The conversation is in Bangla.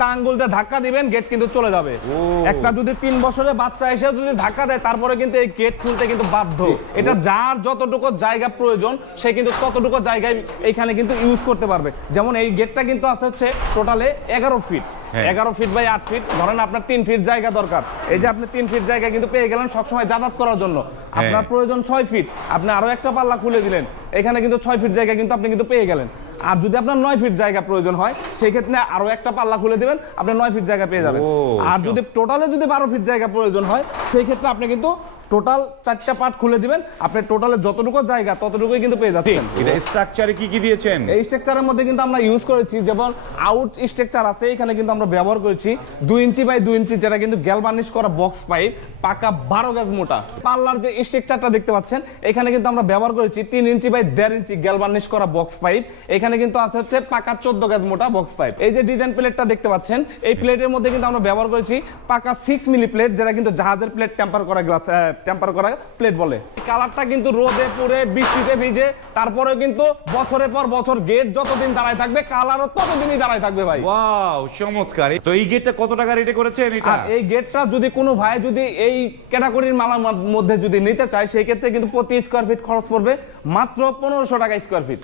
একটা আঙ্গুল দিয়ে ধাক্কা দিবেন, গেট কিন্তু চলে যাবে। একটা যদি 3 বছরের বাচ্চা এসে যদি ধাক্কা দেয়, তারপরে কিন্তু এই গেট খুলতে কিন্তু বাধ্য। এটা যার যতটুকু জায়গা প্রয়োজন সে কিন্তু ততটুকু জায়গায় এইখানে কিন্তু ইউজ করতে পারবে। যেমন এই গেটটা কিন্তু আছে হচ্ছে টোটালে 11 ফিট, 11 ফিট বাই 8 ফিট। ধরেন আপনার 3 ফিট জায়গা দরকার, এই যে আপনি 3 ফিট জায়গা কিন্তু পেয়ে গেলেন সবসময় যাতায়াত করার জন্য। আপনার প্রয়োজন 6 ফিট, আপনি আরো একটা পাল্লা খুলে দিলেন, এখানে কিন্তু 6 ফিট জায়গা কিন্তু আপনি কিন্তু পেয়ে গেলেন। আর যদি আপনার 9 ফিট জায়গা প্রয়োজন হয়, সেই ক্ষেত্রে আরো একটা পাল্লা খুলে দিবেন, আপনি 9 ফিট জায়গা পেয়ে যাবেন। আর যদি টোটালে যদি 12 ফিট জায়গা প্রয়োজন হয়, সেই ক্ষেত্রে আপনি কিন্তু টোটাল 4টা পার্ট খুলে দিবেন, আপনি টোটালে যতটুকু জায়গা ততটুকুই কিন্তু পেয়ে যাচ্ছেন। এটা স্ট্রাকচারে কি কি দিয়েছেন? এই স্ট্রাকচারের মধ্যে কিন্তু আমরা ইউজ করেছি, যেমন আউট স্ট্রাকচার আছে, এখানে কিন্তু আমরা ব্যবহার করেছি 2 ইঞ্চি বাই 2 ইঞ্চি, যেটা কিন্তু গ্যালভানিশ করা বক্স পাইপ, পাকা 12 গজ মোটা। পাল্লার যে স্ট্রাকচারটা দেখতে পাচ্ছেন, এখানে কিন্তু আমরা ব্যবহার করেছি 3 ইঞ্চি বাই 1.5 ইঞ্চি গ্যালভানিশ করা বক্স পাইপ। এখানে কিন্তু আছে হচ্ছে পাকা 14 গজ মোটা বক্স পাইপ। এই যে ডিজাইন প্লেটটা দেখতে পাচ্ছেন, এই প্লেটের মধ্যে কিন্তু আমরা ব্যবহার করেছি পাকা 6 মিলি প্লেট, যেটা কিন্তু জাহাজের প্লেট টেম্পার করা গ্লাস টেম্পার করা প্লেট বলে। কালারটা কিন্তু রোদে পুড়ে বৃষ্টিতে ভিজে, তারপরেও কিন্তু বছরের পর বছর গেট যতদিন দাঁড়ায় থাকবে, কালারও ততদিনই দাঁড়ায় থাকবে ভাই। ওয়াও, চমৎকার। তো এই গেটটা কত টাকা রেটে করেছেন এটা? আর এই গেটটা যদি কোনো ভাই যদি এই ক্যাটাগরির মালার মধ্যে যদি নিতে চায়, সেই ক্ষেত্রে কিন্তু প্রতি স্কয়ার ফিট খরচ পড়বে মাত্র 1500 টাকা স্কয়ার ফিট।